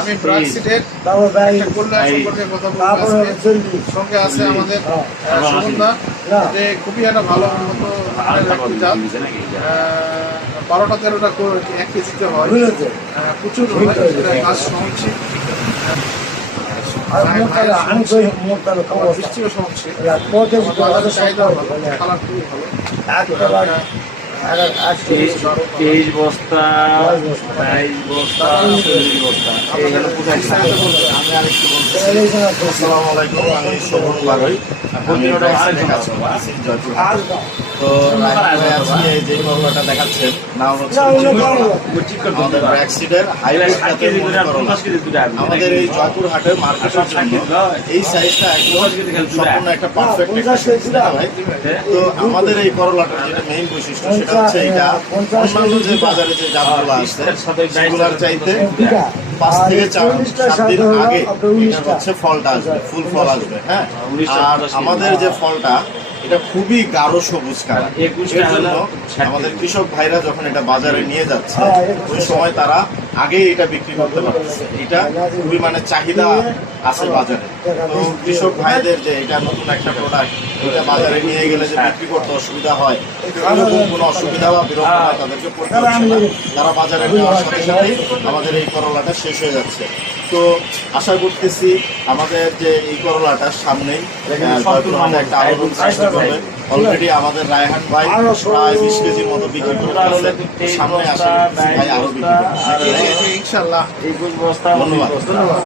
আমি ব্রাক সিটের একটা কল্যাণ সম্পর্কে কথা বলবো। সঙ্গে আছে আমাদের সুগন্ধা, যে খুবই একটা ভালো উন্নত জাত। 12-13টা 1 কেজিতে হয়, প্রচুর হয়, কাজ সহনশীল, বৃষ্টিও সহনশীল, চাহিদা ভালো, কালার খুবই ভালো। 23 বস্তা, 22 বস্তা, 40 বস্তা। আমি আরেকটু বলছি, আসসালামু আলাইকুম, আমি শোভন বারই, আমি কাজ করতেছি জয়পুরহাট। তো আজকে যে করলাটা দেখাচ্ছেন নাম হচ্ছে আমাদের ব্র্যাকসিডের হাইব্রিড জাতের করলা। আমাদের এই জয়পুরহাটের মার্কেটের জন্য এই সাইজটা একদম সম্পূর্ণ একটা পারফেক্ট একটা সাইজ ভাই। তো আমাদের এই করলাটার যেটা মেইন বৈশিষ্ট্য সেটা হচ্ছে এটা অন্যান্য যে বাজারে যে জাতগুলো আছে সেগুলোর চাইতে 5 থেকে 7 দিন আগে এটা হচ্ছে ফলটা আসবে, ফুল ফল আসবে। হ্যাঁ, আর আমাদের যে ফলটা এটা খুবই গাঢ় সবুজ কালার। এর জন্য আমাদের কৃষক ভাইরা যখন এটা বাজারে নিয়ে যাচ্ছে ওই সময় তারা আগেই এটা বিক্রি করতে পারতেছে। এটা খুবই মানে চাহিদা আছে বাজারে। তো কৃষক ভাইদের যে এটা নতুন একটা প্রোডাক্ট, এটা বাজারে নিয়ে গেলে যে বিক্রি করতে অসুবিধা হয়, এরকম কোনো অসুবিধা বা বিরক্ত তাদেরকে পড়তে হচ্ছে না। তারা বাজারে নেওয়ার সাথে সাথেই আমাদের এই করলাটা শেষ হয়ে যাচ্ছে। তো আশা করতেছি আমাদের যে এই করলাটার সামনেই একটা আলোড়ন সৃষ্টি করবে। অলরেডি আমাদের রায়হান ভাই প্রায় 20 কেজির মতো বিক্রি করতেছে, সামনে আসে ভাই আরো বিক্রি করবে ইনশাআল্লাহ। এই বস্তা ধন্যবাদ।